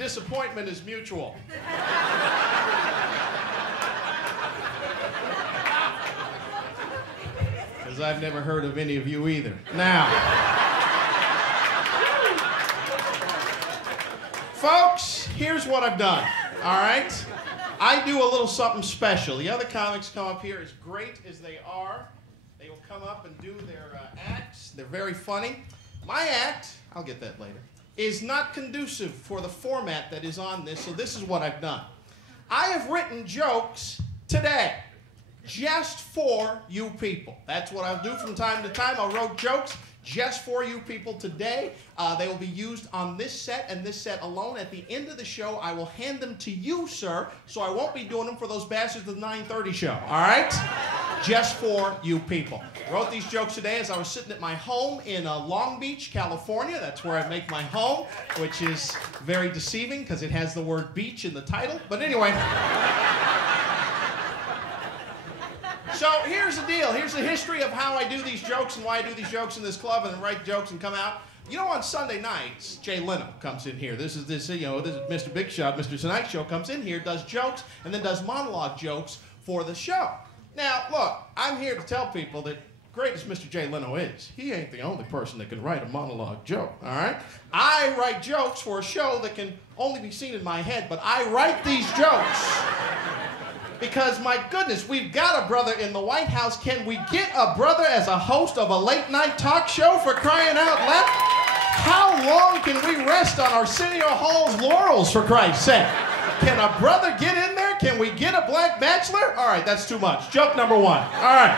disappointment is mutual. Because I've never heard of any of you either. Now, folks, here's what I've done, all right? I do a little something special. The other comics come up here, as great as they are. They will come up and do their acts. They're very funny. My act, I'll get that later, is not conducive for the format that is on this, so this is what I've done. I have written jokes today, just for you people. That's what I'll do from time to time. I'll write jokes just for you people today. They will be used on this set and this set alone. At the end of the show, I will hand them to you, sir, so I won't be doing them for those bastards of the 9:30 show, all right? Just for you people. Wrote these jokes today as I was sitting at my home in Long Beach, California. That's where I make my home, which is very deceiving because it has the word beach in the title. But anyway. So here's the deal. Here's the history of how I do these jokes and why I do these jokes in this club and write jokes and come out. You know, on Sunday nights, Jay Leno comes in here. This is Mr. Big Shot, Mr. Tonight Show comes in here, does jokes, and then does monologue jokes for the show. Now, look, I'm here to tell people that great as Mr. Jay Leno is, he ain't the only person that can write a monologue joke, all right? I write jokes for a show that can only be seen in my head, but I write these jokes because, my goodness, we've got a brother in the White House. Can we get a brother as a host of a late-night talk show, for crying out loud? How long can we rest on our City Hall's laurels, for Christ's sake? Can a brother get in there? Can we get a black bachelor? All right, that's too much. Joke number one. All right.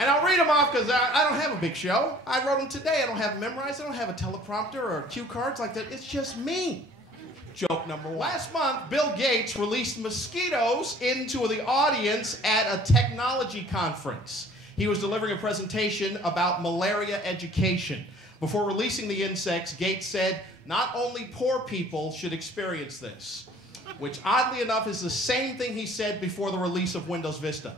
And I'll read them off because I don't have a big show. I wrote them today. I don't have them memorized. I don't have a teleprompter or cue cards like that. It's just me. Joke number one. Last month, Bill Gates released mosquitoes into the audience at a technology conference. He was delivering a presentation about malaria education. Before releasing the insects, Gates said, not only poor people should experience this, which oddly enough is the same thing he said before the release of Windows Vista.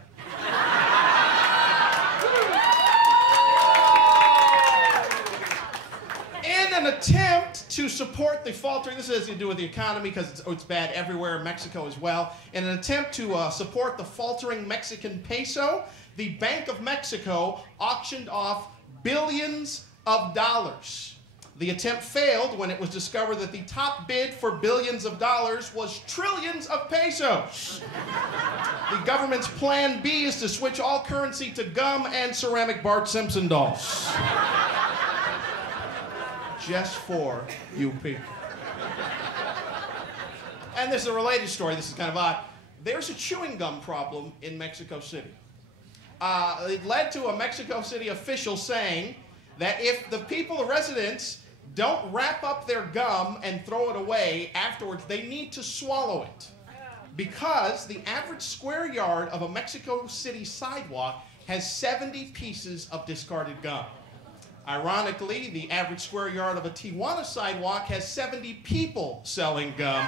In an attempt to support the faltering, this has to do with the economy because it's bad everywhere, Mexico as well. In an attempt to support the faltering Mexican peso, the Bank of Mexico auctioned off billions of dollars. The attempt failed when it was discovered that the top bid for billions of dollars was trillions of pesos. The government's plan B is to switch all currency to gum and ceramic Bart Simpson dolls. Just for you people. And this is a related story. This is kind of odd. There's a chewing gum problem in Mexico City. It led to a Mexico City official saying that if the people, the residents, don't wrap up their gum and throw it away afterwards, they need to swallow it. Because the average square yard of a Mexico City sidewalk has 70 pieces of discarded gum. Ironically, the average square yard of a Tijuana sidewalk has 70 people selling gum.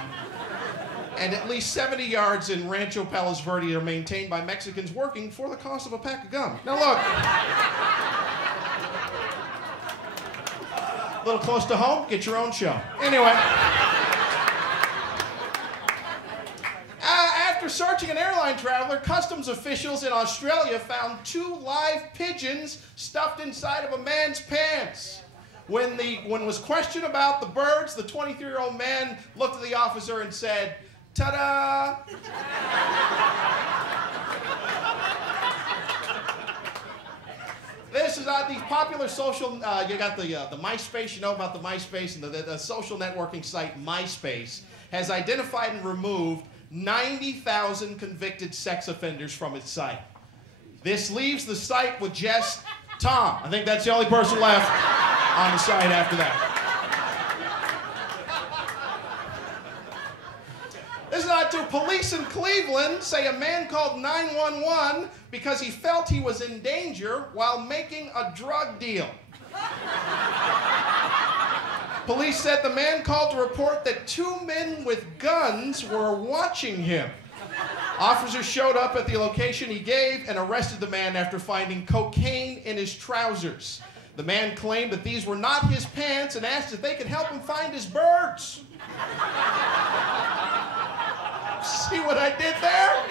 And at least 70 yards in Rancho Palos Verdes are maintained by Mexicans working for the cost of a pack of gum. Now look. A little close to home, get your own show. Anyway. After searching an airline traveler, customs officials in Australia found 2 live pigeons stuffed inside of a man's pants. When was questioned about the birds, the 23-year-old man looked at the officer and said, ta-da! This is the popular social, you got the MySpace, you know about the MySpace, and the social networking site MySpace has identified and removed 90,000 convicted sex offenders from its site. This leaves the site with just Tom. I think that's the only person left on the site after that. This is not true. Police in Cleveland say a man called 911 because he felt he was in danger while making a drug deal. Police said the man called to report that 2 men with guns were watching him. Officers showed up at the location he gave and arrested the man after finding cocaine in his trousers. The man claimed that these were not his pants and asked if they could help him find his birds. See what I did there?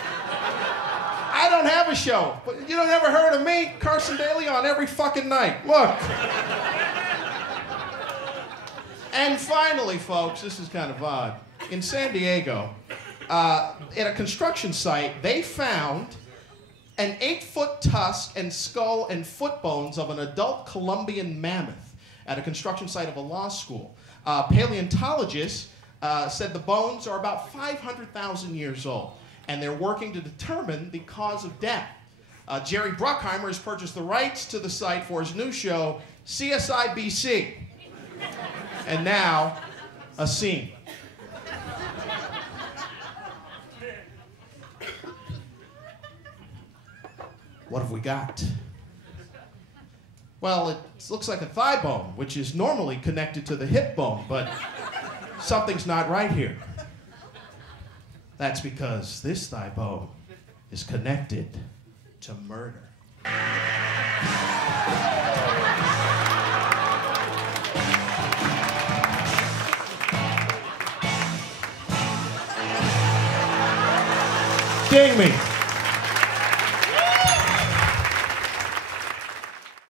I don't have a show. But you don't ever heard of me? Carson Daly on every fucking night. Look. And finally, folks, this is kind of odd. In San Diego, at a construction site, they found an 8-foot tusk and skull and foot bones of an adult Colombian mammoth at a construction site of a law school. Paleontologists said the bones are about 500,000 years old, and they're working to determine the cause of death. Jerry Bruckheimer has purchased the rights to the site for his new show, CSI BC. And now, a scene. What have we got? Well, it looks like a thigh bone, which is normally connected to the hip bone, but something's not right here. That's because this thigh bone is connected to murder. Ding me.